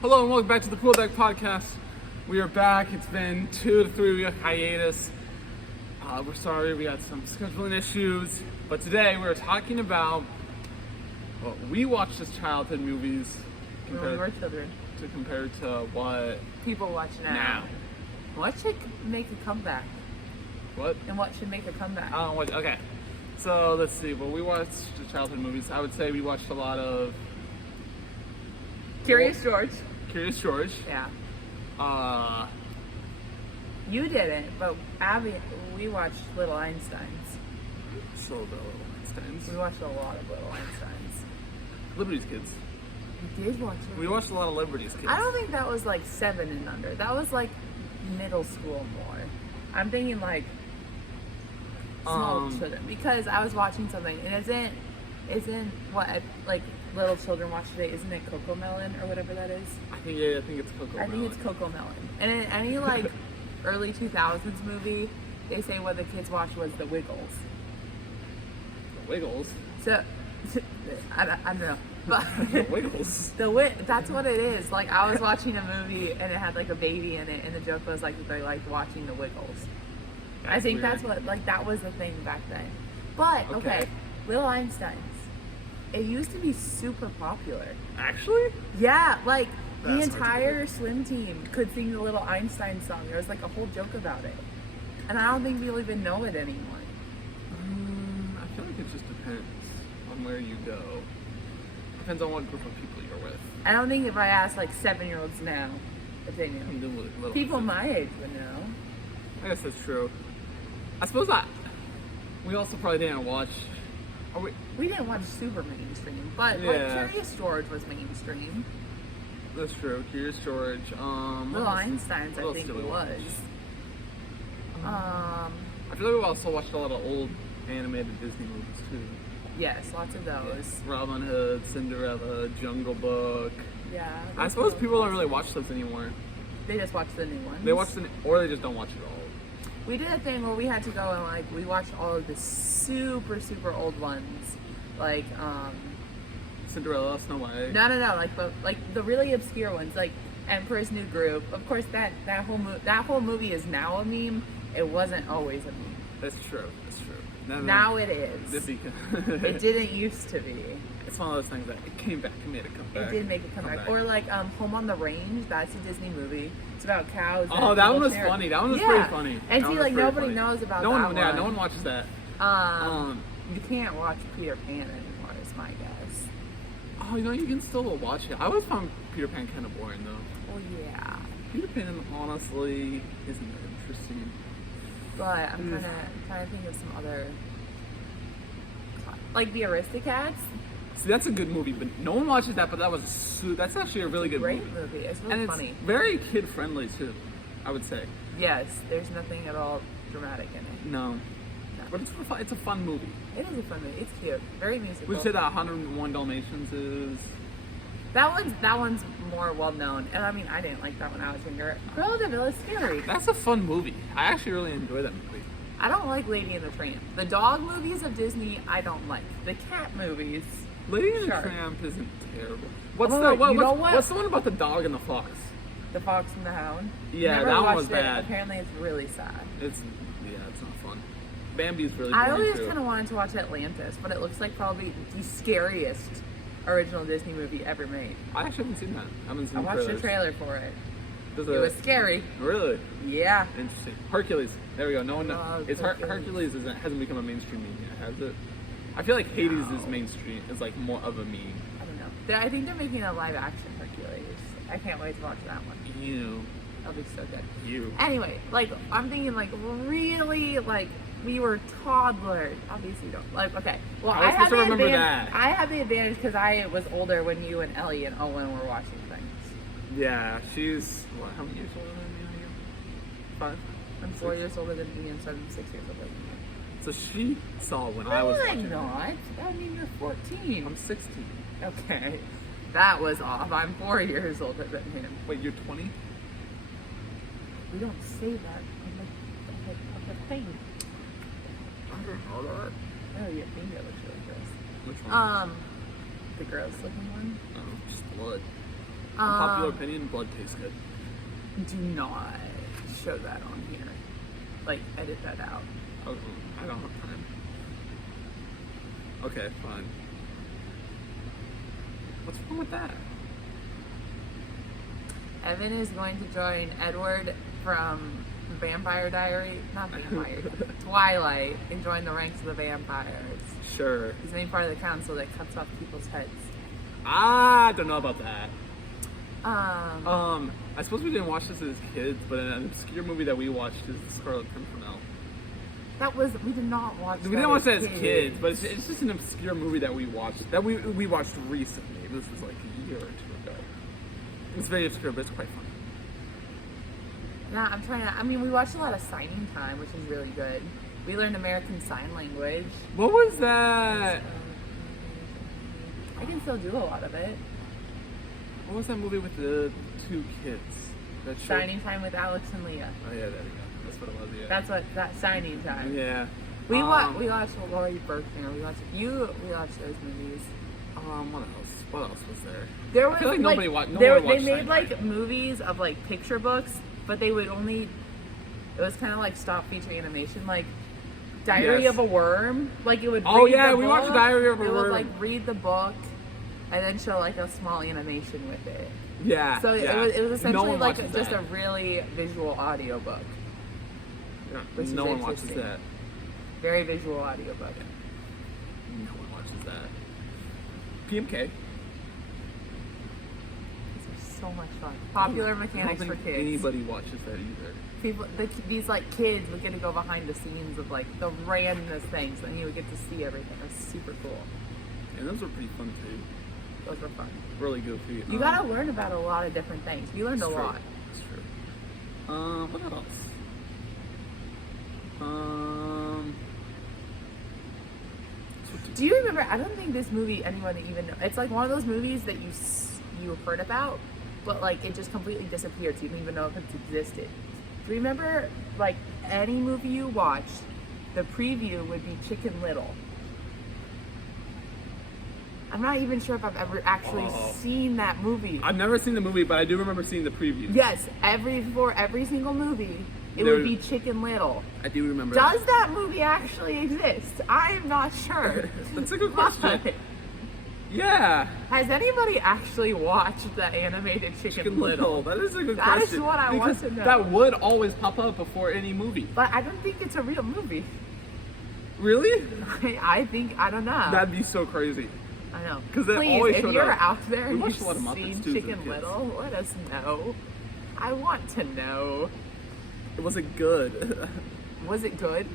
Hello and welcome back to the Pool Deck Podcast. We are back. It's been 2 to 3 week hiatus. We're sorry we had some scheduling issues, but today we're talking about what we watched as childhood movies When we were children. compared to what People watch now. What should make a comeback? what And what should make a comeback? okay. So let's see. Well, we watched the childhood movies. I would say we watched a lot of Curious George. Curious George. Yeah. Uh, You didn't, but Abby, we watched Little Einsteins. so the Little Einsteins. We watched a lot of Little Einsteins. Liberty's Kids. We did watch it. We watched a lot of Liberty's Kids. I don't think that was like 7 and under. That was like middle school more. I'm thinking like small children, because I was watching something and isn't what like little children watch today, isn't it Coco Melon or whatever that is? I think it's Coco. I think it's Coco Melon. And in any like early 2000s movie, they say what the kids watched was The Wiggles. The Wiggles. So I don't know, but The Wiggles. that's what it is. Like I was watching a movie and it had like a baby in it, and the joke was like that they liked watching The Wiggles. I think weird. that's what that was the thing back then. But okay, Little Einsteins. It used to be super popular. Actually? Yeah, like the That's hard to entire swim team could sing the Little Einstein song. There was like a whole joke about it. And I don't think people even know it anymore. I feel like it just depends on where you go. Depends on what group of people you're with. I don't think if I asked like 7-year-olds now, if they knew. Little People Einstein. my age would know. I guess that's true. I suppose we also probably didn't watch. We didn't watch super mainstream, but like Yeah. Curious George was mainstream. That's true. Curious George. Little Einsteins, what I else think did we it was. watch? I feel like we also watched a lot of old animated Disney movies too. Yes, lots of those. Robin Hood, Cinderella, Jungle Book. Yeah. I those suppose were people don't classic. really watch those anymore. They just watch the new ones. They watch or they just don't watch it all. We did a thing where we had to go and like we watched all of the super old ones, like Cinderella, Snow White. no, like the really obscure ones, like Emperor's New Groove. Of course, that whole movie is now a meme. It wasn't always a meme. That's true. Now it is. It didn't used to be. It's one of those things that it came back and made a comeback. It did make a comeback. Or like Home on the Range. That's a Disney movie. It's about cows. Oh, that one was funny. That one was pretty funny. And That see, one was like pretty nobody funny. knows about no that one. Yeah, one. no one watches that. You can't watch Peter Pan anymore, is my guess. Oh, you can still watch it. I always found Peter Pan kind of boring though. Well, yeah. Peter Pan honestly isn't that interesting. But I'm trying to think of some other, like the Aristocats. See, that's a good movie, but no one watches that. But that's actually a really good Great movie. movie. It's really And it's funny. very kid friendly too, I would say. Yes, there's nothing at all dramatic in it. No, but it's a fun movie. It is a fun movie. It's cute. Very musical. Would you say that 101 Dalmatians is? That one's more well known. And I mean, I didn't like that when I was younger. Cruella de Vil is scary. That's a fun movie. I actually really enjoy that movie. I don't like Lady and the Tramp. The dog movies of Disney, I don't like. The cat movies. Lady and the Sure. Tramp isn't terrible. Wait, you know what? What's the one about the dog and the fox? The Fox and the Hound. Yeah, Never that one watched was it. bad. Apparently, it's really sad. It's not fun. Bambi's really I boring always too. kind of wanted to watch Atlantis, but it looks like probably the scariest original Disney movie ever made. I actually haven't seen that. I haven't seen I watched the trailers. trailer for it. Does It was scary. Really Yeah. interesting. Hercules. There we go. No one knows. Love It's Hercules. Hercules hasn't become a mainstream meme yet, has it? I feel like Hades is mainstream. Is like more of a meme. I don't know. I think they're making a live action Hercules. I can't wait to watch that one. You. That'll be so good. You. Anyway, like I'm thinking like really like we were toddlers. Obviously don't like okay. Well, How am I supposed to remember that? I had the advantage because I was older when you and Ellie and Owen were watching things. Yeah, she's how many years older than me? Are you? 5. I'm 4 years older than Ian, so I'm 6 years older than you. So she saw when I was No, watching. I'm not. I mean, you're 14. I'm 16. Okay. That was off. I'm 4 years older than him. Wait, you're 20? We don't say that on the thing. I don't know that. Oh, your finger looks really gross. Which one? The gross looking one. Oh, just blood. Unpopular opinion, blood tastes good. Do not show that on here. Like, edit that out. Oh, I don't have time. Okay, fine. What's wrong with that? Evan is going to join Edward from Vampire Diary, not Vampire, Twilight, and join the ranks of the vampires. Sure. He's made part of the council that cuts off people's heads. I don't know about that. Um, I suppose we didn't watch this as kids, but an obscure movie that we watched is The Scarlet Pimpernel. we did not watch We didn't watch that as kids, but it's just an obscure movie that we watched, that we watched recently. This was like a year or two ago. It's very obscure, but it's quite funny. We watched a lot of Signing Time, which is really good. We learned American Sign Language. What was that? I can still do a lot of it. What was that movie with the two kids? That show? Signing Time with Alex and Leah. Oh yeah, there we go. That's what it was. Yeah. That's Signing Time. Yeah. We watched Laurie Berkner. We watched those movies. What else? What else was there? There was I feel like nobody watched. They made like movies of like picture books, but they would only. It was kind of like stop feature animation, like Diary Yes. of a Worm. Like it would. Oh read yeah, the we book, watched Diary of a It Worm. would like read the book, and then show like a small animation with it. Yeah. So yeah. it was essentially No one like watches just that. a really visual audiobook. Yeah, which is no one watches interesting. that. Very visual audiobook. No one watches that. PMK. It's so much fun. Popular I don't Mechanics think for Kids. anybody watches that either. These like kids would get to go behind the scenes of like the randomest things, and you would get to see everything. It was super cool. And those were pretty fun too. Those were fun. Really goofy. You gotta learn about a lot of different things. We learned a It's true. lot. It's true. What else? Do you remember? I don't think this movie anyone even know. It's like one of those movies that you heard about, but like it just completely disappeared. So you didn't even know if it existed. Do you remember like any movie you watched? The preview would be Chicken Little. I'm not even sure if I've ever actually seen that movie. I've never seen the movie, but I do remember seeing the preview. Yes, for every single movie, it would be Chicken Little. I do remember. Does that movie actually exist? I am not sure. That's a good question. But Yeah. has anybody actually watched the animated Chicken Little? That is a good That question. is what I want because to know. That would always pop up before any movie. But I don't think it's a real movie. Really? I don't know. That'd be so crazy. I know. 'Cause it Please, always if showed you're up. out there We and watched you've a lot of Muppets, seen too, as a Chicken kid. Little, let us know. I want to know. It wasn't good. Was it good?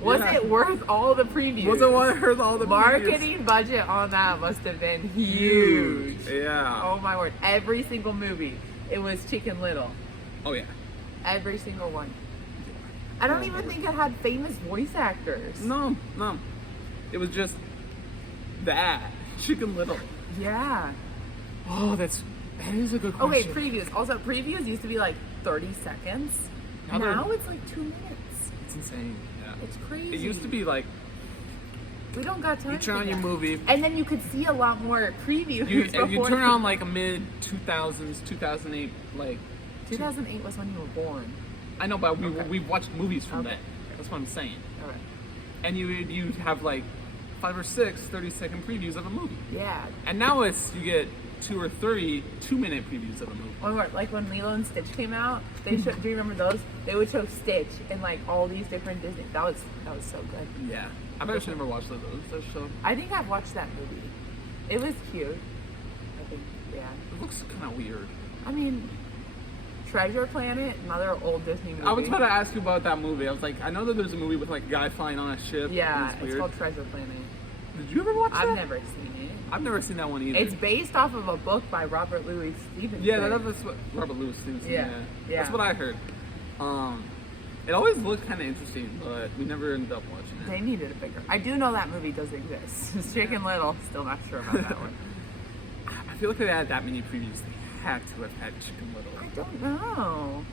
Was Yeah. it worth all the previews? Wasn't what I heard all the Marketing budget on that must have been huge. Yeah. Oh my word. Every single movie, it was Chicken Little. Oh yeah. Every single one. I don't even think it had famous voice actors. No. It was just that Chicken Little. Yeah. Oh, that is a good Okay, question. previews. Also, previews used to be like 30 seconds. Now they're- Now it's like 2 minutes. It's insane. Yeah. It's crazy. It used to be like We don't got time you turn for on your that. movie. And then you could see a lot more previews. You before turn on like a mid 2000s, 2008, like 2008 was when you were born. I know, but Okay. we watched movies from Okay. that. That's what I'm saying. Alright. And you'd have like 5 or 6 30-second previews of a movie. Yeah. And now you get 2 or 3 2-minute previews of a movie. Like when Lilo and Stitch came out, do you remember those? They would show Stitch in like all these different Disney. That was so good. Yeah. I've actually never watched those shows. I think I've watched that movie. It was cute. I think, yeah. It looks kind of weird. I mean, Treasure Planet, another old Disney movie. I was about to ask you about that movie. I was like, I know that there's a movie with like a guy flying on a ship. Yeah, and it's weird. called Treasure Planet. Did you ever watch that? I've never seen it. I've never seen that one either. It's based off of a book by Robert Louis Stevenson. Yeah, that's what Robert Louis Stevenson. Yeah, Yeah. yeah. That's what I heard. It always looked kind of interesting, but we never ended up watching it. They needed a bigger. I do know that movie does exist. Chicken Little. Still not sure about that one. I feel like if they had that many previews, they had to have had Chicken Little. I don't know.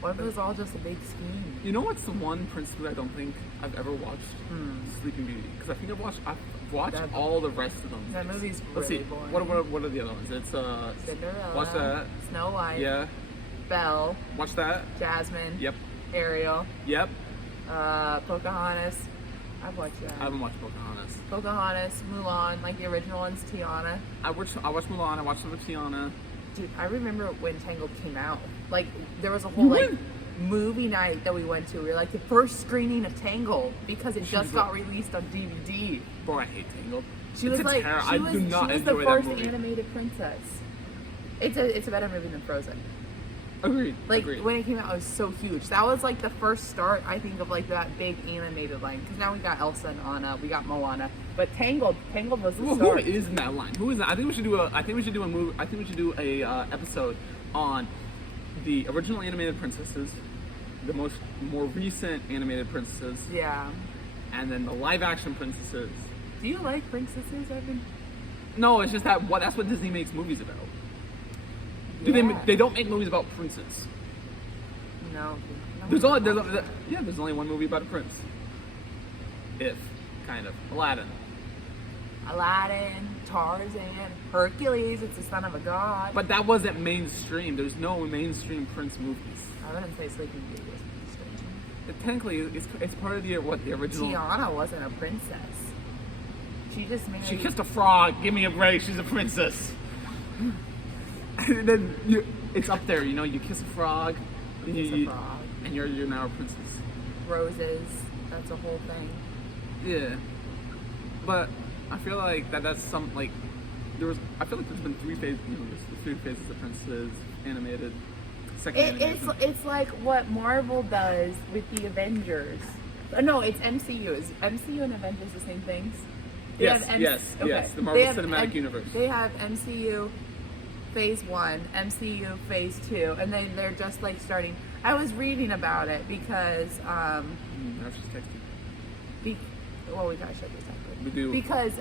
What if it was all just a big scheme? You know what's the one princess movie I don't think I've ever watched? Sleeping Beauty. Because I think I've watched That- all the rest of them. That movie's Let's really see. boring. What are the other ones? It's Cinderella. Watch that. Snow White. Yeah. Belle. Watch that. Jasmine. Yep. Ariel. Yep. Pocahontas. I've watched that. I haven't watched Pocahontas. Pocahontas, Mulan, like the original ones, Tiana. I watched Mulan. I watched some of Tiana. Dude, I remember when Tangled came out. Like, there was a whole like movie night that we went to. We were like the first screening of Tangled because it just got released on DVD. Bro, I hate Tangled. She was like, I do not she was the enjoy that first movie. animated princess. It's a better movie than Frozen. Agreed. Like Agreed. when it came out, it was so huge. That was like the first start, I think, of like that big animated line. Because now we got Elsa and Anna, we got Moana, but Tangled was the Who start. is in that line? Who is that? I think we should do a movie. I think we should do a episode on the original animated princesses, the more recent animated princesses, Yeah. and then the live action princesses. Do you like princesses, Evan? No, it's just that's what Disney makes movies about. Yeah. They don't make movies about princes. No. There's only one movie about a prince. Kind of Aladdin. Aladdin, Tarzan, Hercules. It's the son of a god. But that wasn't mainstream. There's no mainstream prince movies. I wouldn't say Sleeping Beauty was mainstream. Technically, it's part of the original. Tiana wasn't a princess. She just married. She kissed a frog. Give me a break. She's a princess. And then it's up there. You kiss a frog. Kiss a frog. And you're now a princess. Roses. That's a whole thing. Yeah. But I feel like that's some like I feel like there's been three phases. There's three phases of princesses animated. Second animation. It's like what Marvel does with the Avengers. No, it's MCU. Is MCU and Avengers the same things? They Yes, have yes. The Marvel They have Cinematic Universe. They have MCU Phase 1, MCU Phase 2, and then they're just like starting. I was reading about it because Now she's texting. well, we gotta shut this down. We do. Because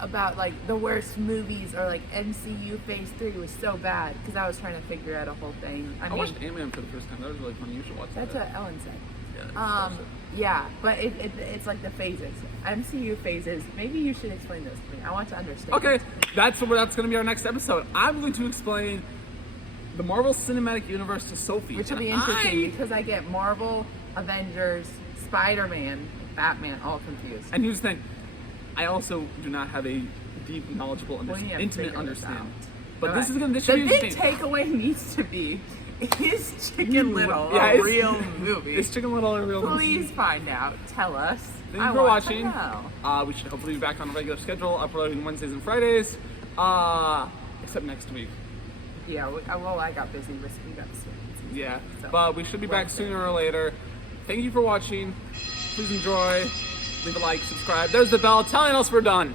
about like the worst movies or like MCU Phase 3 was so bad because I was trying to figure out a whole thing. I mean, watched Ant-Man for the first time. That was really fun. You should watch that's that. what Ellen said. Yeah, Yeah, but it's like the phases. MCU phases. Maybe you should explain those to me. I want to understand. Okay, that's going to be our next episode. I'm going to explain the Marvel Cinematic Universe to Sophie. Which will be interesting because I get Marvel, Avengers, Spider-Man, Batman all confused. And here's the thing. I also do not have a deep, knowledgeable, Well, you have to intimate figure this understanding. out. But this Okay. should be The big interesting. takeaway needs to be: is Chicken Little Yeah, a real movie? Is Chicken Little a real movie? Please find out. Tell us. Thank I you for want to watching. know. We should hopefully be back on a regular schedule, uploading Wednesdays and Fridays. Except next week. Yeah. Well, I got busy with speed ups. Yeah. So, But we should be back Wednesday. sooner or later. Thank you for watching. Please enjoy. Leave a like, subscribe. There's the bell telling us we're done.